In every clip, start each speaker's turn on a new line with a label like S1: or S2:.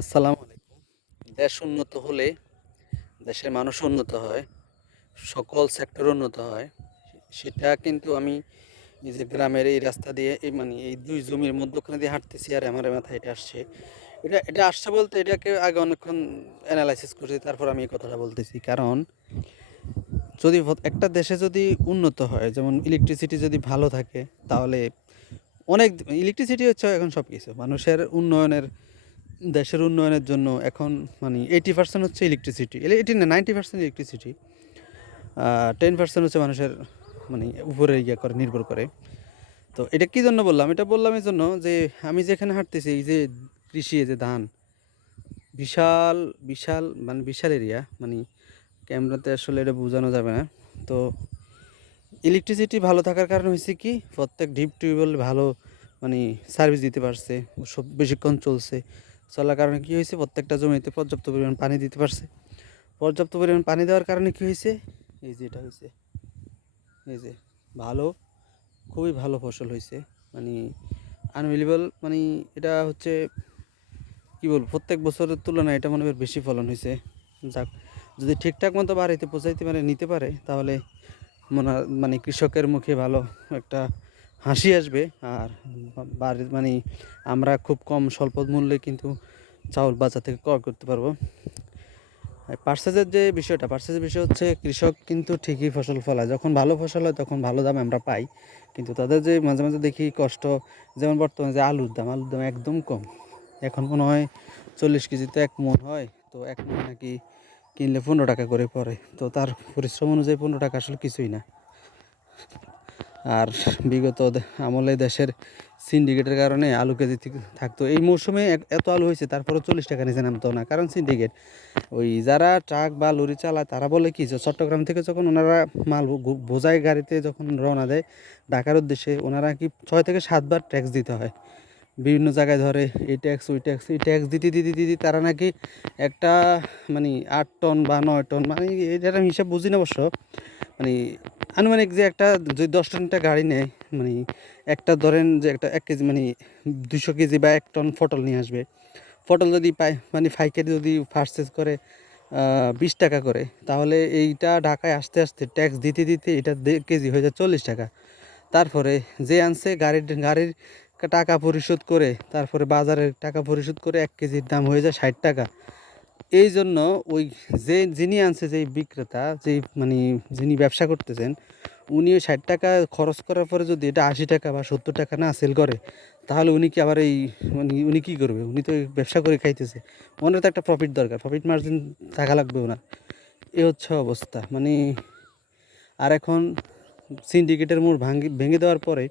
S1: আসসালামু আলাইকুম। দেশ উন্নত হলে দেশের মানুষ উন্নত হয়, সকল সেক্টর উন্নত হয়। সেটা কিন্তু আমি যে গ্রামের এই রাস্তা দিয়ে, এই মানে এই দুই জমির মধ্যখানে দিয়ে হাঁটতেছি আর আমার মাথায় এটা আসছে। এটা এটা আসছে বলতে এটাকে আগে অনেকক্ষণ অ্যানালাইসিস করছি, তারপর আমি এই কথাটা বলতেছি। কারণ যদি একটা দেশে যদি উন্নত হয়, যেমন ইলেকট্রিসিটি যদি ভালো থাকে, তাহলে অনেক ইলেকট্রিসিটি হচ্ছে এখন সব কিছু মানুষের উন্নয়নের দেশের উন্নয়নের জন্য এখন মানে এইটি পার্সেন্ট হচ্ছে ইলেকট্রিসিটি এইটি না ninety percent electricity ten percent হচ্ছে মানুষের মানে উপরে ইয়ে করে, নির্ভর করে। তো এটা কী জন্য বললাম? এটা বললাম এই জন্য যে আমি যেখানে হাঁটতেছি, এই যে কৃষি, এই যে ধান, বিশাল বিশাল মানে বিশাল এরিয়া মানে ক্যামেরাতে আসলে এটা বোঝানো যাবে না। তো ইলেকট্রিসিটি ভালো থাকার কারণে হয়েছে কি? প্রত্যেক ডিপ টিউবওয়েল ভালো মানে সার্ভিস দিতে পারছে, সব বেশিক্ষণ চলছে। চলার কারণে কি হয়েছে? প্রত্যেকটা জমিতে পর্যাপ্ত পরিমাণ পানি দিতে পারছে। পর্যাপ্ত পরিমাণ পানি দেওয়ার কারণে কি হয়েছে? এই যে এটা হয়েছে। এই যে ভালো, খুবই ভালো ফসল হয়েছে। মানে আনবিলিবল মানে এটা হচ্ছে কি বলব? প্রত্যেক বছরের তুলনায় এটা মনে হয় বেশি ফলন হয়েছে। যাক, যদি ঠিকঠাক মতো বাড়িতে পৌঁছাইতে পারে, নিতে পারে, তাহলে মনে কৃষকের মুখে ভালো একটা হাসি আসবে। আর বাড়ির মানে আমরা খুব কম স্বল্প মূল্যে কিন্তু চাউল বাজার থেকে ক্রয় করতে পারব। পার্সেজের যে বিষয়টা পার্সেজের বিষয় হচ্ছে কৃষক কিন্তু ঠিকই ফসল ফলায়। যখন ভালো ফসল হয় তখন ভালো দাম আমরা পাই। কিন্তু তাদের যে মাঝে মাঝে দেখি কষ্ট, যেমন বর্তমানে যে আলুর দাম আলুর দাম একদম কম। এখন মনে হয় চল্লিশ কেজিতে এক মন হয়, তো এক মন নাকি কিনলে পনেরো টাকা করে পড়ে। তো তার পরিশ্রম অনুযায়ী পনেরো টাকা আসলে কিছুই না। আর বিগত আমলে দেশের সিন্ডিকেটের কারণে আলু কেজি থাকতো। এই মৌসুমে এত আলু হয়েছে তারপরে চল্লিশ টাকা নিচে নামতো না, কারণ সিন্ডিকেট ওই যারা ট্রাক বা লরি চালায়, তারা বলে কি, যে চট্টগ্রাম থেকে যখন ওনারা মাল বো- বোঝাই গাড়িতে যখন রওনা দেয়, ঢাকার উদ্দেশ্যে ওনারা কি ছয় থেকে সাতবার ট্যাক্স দিতে হয়। বিভিন্ন জায়গায় ধরে এই ট্যাক্স ওই ট্যাক্স এই ট্যাক্স দিতে দিতে দিতে তারা নাকি একটা মানে আট টন বা নয় টন মানে এটার আমি হিসাব বুঝি না অবশ্য মানে আনুমানিক যে একটা, যদি দশ টনটা গাড়ি নেয় মানে একটা ধরেন যে একটা এক কেজি মানে দুশো কেজি বা এক টন পটল নিয়ে আসবে। পটল যদি পাই মানে ফাইকারি যদি পারচেস করে বিশ টাকা করে, তাহলে এইটা ঢাকায় আসতে আসতে ট্যাক্স দিতে দিতে এটা কেজি হয়ে যায় চল্লিশ টাকা। তারপরে যে আনছে গাড়ির গাড়ির টাকা পরিশোধ করে, তারপরে বাজারের টাকা পরিশোধ করে এক কেজির দাম হয়ে যায় ষাট টাকা। এই জন্য ওই যে যিনি আনছে, যেই বিক্রেতা, যেই মানে যিনি ব্যবসা করতেছেন উনি ওই ষাট টাকা খরচ করার পরে যদি এটা আশি টাকা বা সত্তর টাকা না সেল করে, তাহলে উনি কি আবার এই মানে উনি কী করবে? উনি তো ব্যবসা করে খাইতেছে। ওনার তো একটা প্রফিট দরকার প্রফিট মার্জিন থাকা লাগবে ওনার। এ হচ্ছে অবস্থা। মানে আর এখন সিন্ডিকেটের মোড় ভাঙি ভেঙে দেওয়ার পরে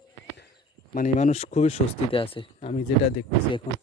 S1: মানে মানুষ খুবই স্বস্তিতে আছে। আমি যেটা দেখতেছি এখন।